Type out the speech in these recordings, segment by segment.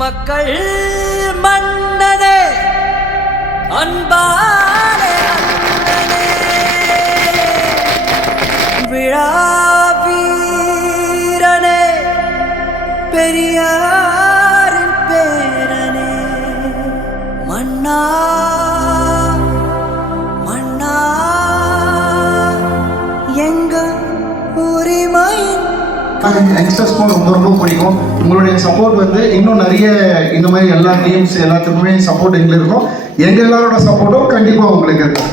மக்கள் மன்னனே அன்பானே அண்ணனே விழாவீரனே பெரியாரின் பேரனே மன்னா மன்னா எங்க உரிமை யங்ஸ்டர்ஸ்க்கும் ரொம்ப ரொம்ப பிடிக்கும். உங்களுடைய சப்போர்ட் வந்து இன்னும் நிறைய இந்த மாதிரி எல்லா டீம்ஸ் எல்லாத்துக்குமே சப்போர்ட் எங்களுக்கு இருக்கும். எங்கள் எல்லாரோட சப்போர்ட்டும் கண்டிப்பாக உங்களுக்கு இருக்கும்.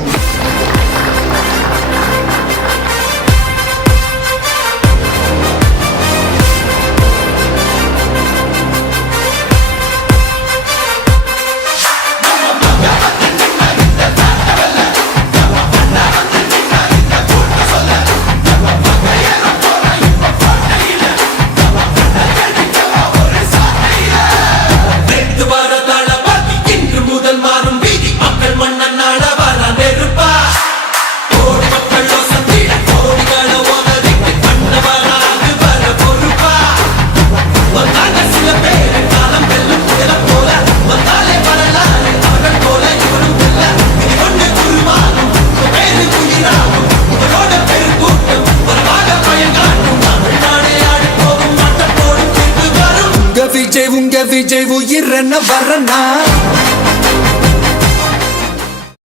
உங்க விஜய் உயிரன வரனா